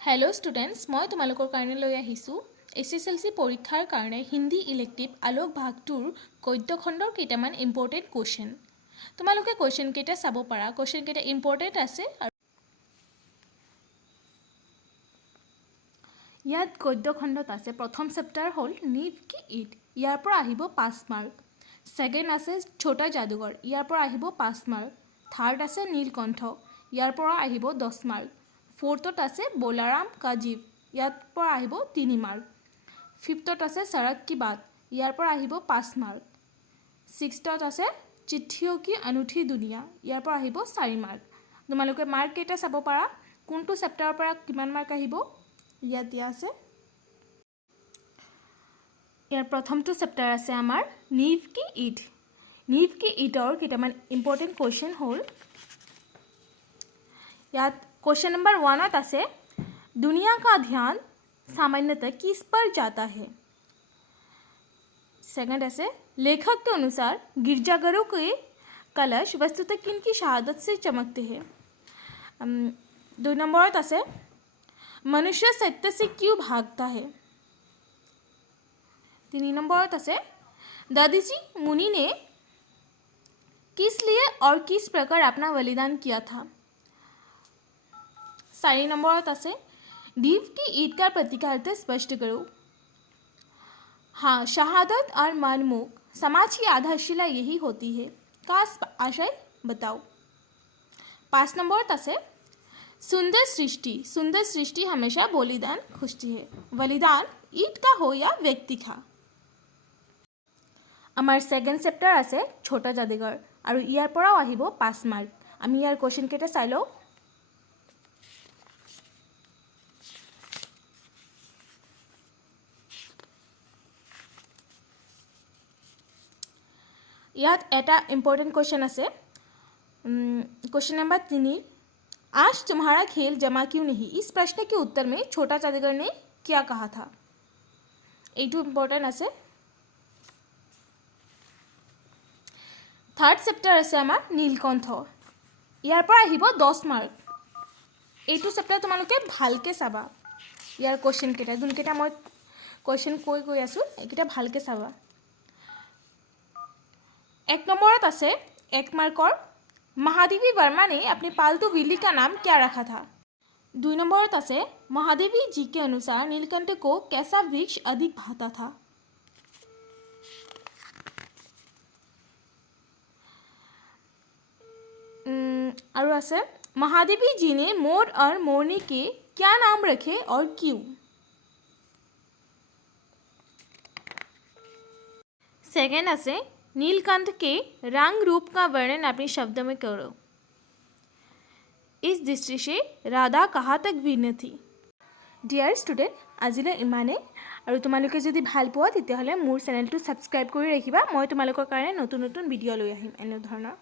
Hello' students, মই তোমালোকৰ কাৰণে লৈ আহিছোঁ SSLC পৰীক্ষাৰ কাৰণে হিন্দী ইলেক্টিভ আলোক ভাগ 2ৰ গদ্য খণ্ডৰ কেইটামান ইম্পৰ্টেণ্ট কুৱেশ্যন। তোমালোকে কুৱেশ্যন কেইটা চাব পাৰা। কুৱেশ্যন কেইটা ইম্পৰ্টেণ্ট আছে আৰু ইয়াত গদ্য খণ্ডত আছে প্ৰথম চেপ্টাৰ হ'ল নীভ কি ঈদ, ইয়াৰ পৰা আহিব 5 মাৰ্ক। ছেকেণ্ড আছে ছোটা যাদুঘৰ, ইয়াৰ পৰা আহিব 5 মাৰ্ক। থাৰ্ড আছে নীলকণ্ঠ, ইয়াৰ পৰা আহিব 10 মাৰ্ক। ফ'ৰ্থত আছে বলাৰাম কা জীৱ, ইয়াৰ পৰা আহিব 3 মাৰ্ক। ফিফ্থত আছে সড়ক কি বাত, ইয়াৰ পৰা আহিব 5 মাৰ্ক। ছিক্সথত আছে চিঠিও কি অনূঠি দুনিয়া, ইয়াৰ পৰা আহিব 4 মাৰ্ক। তোমালোকে মাৰ্ক কেইটা চাব পাৰা, কোনটো চেপ্টাৰৰ পৰা কিমান মাৰ্ক আহিব ইয়াত দিয়া আছে। ইয়াৰ প্ৰথমটো চেপ্টাৰ আছে আমাৰ নীভ কি ঈদ। নীভ কি ঈদৰ কেইটামান ইম্পৰ্টেণ্ট কুৱেশ্যন হ'ল, ইয়াত क्वेश्चन नंबर 1 আছে दुनिया का ध्यान सामान्यतः किस पर जाता है। सेकंड আছে लेखक के अनुसार गिरजाघरों के कलश वस्तुतः किनकी शहादत से चमकते हैं। 2 नंबरत আছে मनुष्य सत्य से क्यों भागता है। 3 नंबरत আছে दादीजी मुनि ने किस लिए और किस प्रकार अपना बलिदान किया था। 4 नंबरत আছে नीव की ईद का प्रतिकार्थ स्पष्ट करो। हाँ, शहादत और मनमुख समाज की आधारशिला यही होती है, का आशय बताओ। 5 नंबरत আছে सुंदर सृष्टि हमेशा बलिदान खोजती है, बलिदान ईद का हो या व्यक्ति का। आमार सेकेंड चैप्टार আছে छोटा जादुघर और यार पराও আহিব 5 मार्क। आमी यार क्वेश्चन केटा चाइ लও। यात एटा इम्पोर्टेंट क्वेश्चन আছে, क्वेश्चन नंबर 3, आज तुम्हारा खेल जमा क्यों नहीं। इस प्रश्न के उत्तर में छोटा जादूगर ने क्या कहा था। এইটো इम्पोर्टेंट আছে। থাৰ্ড চেপ্টাৰ আছে আমাৰ নীলকণ্ঠ, ইয়াৰ পৰা আহিব 10 মাৰ্ক। এইটো চেপ্টাৰ তোমালোকে ভালকৈ চাবা। ইয়াৰ কুৱেশ্যন কেইটা যোনকেইটা মই কুৱেশ্যন কৈ আছোঁ এইকেইটা ভালকৈ চাবা। 1 नंबरत আছে 1 मार्कर महादेवी वर्मा ने अपनी पालतू बिल्ली का नाम क्या रखा था। 2 नंबरत আছে महादेवी जी के अनुसार नीलकंठ को कैसा वृक्ष अधिक भाता था। और আছে महादेवी जी ने मोर और मोरनी के क्या नाम रखे और क्यों। सेकेंड আছে नीलकंठ के रंग रूप का वर्णन अपने शब्द में करो। इस दृष्टि से राधा कहाँ तक भिन्न थी। डियर स्टूडेंट, आजिले इमाने और तुम्हालोके यदि ভাল পোৱা তেতিয়াহলে মোৰ চেনেলটো সাবস্ক্ৰাইব কৰি ৰাখিবা। মই তোমালোকৰ কাৰণে নতুন নতুন ভিডিঅ' লৈ আহিম এনে ধৰণৰ।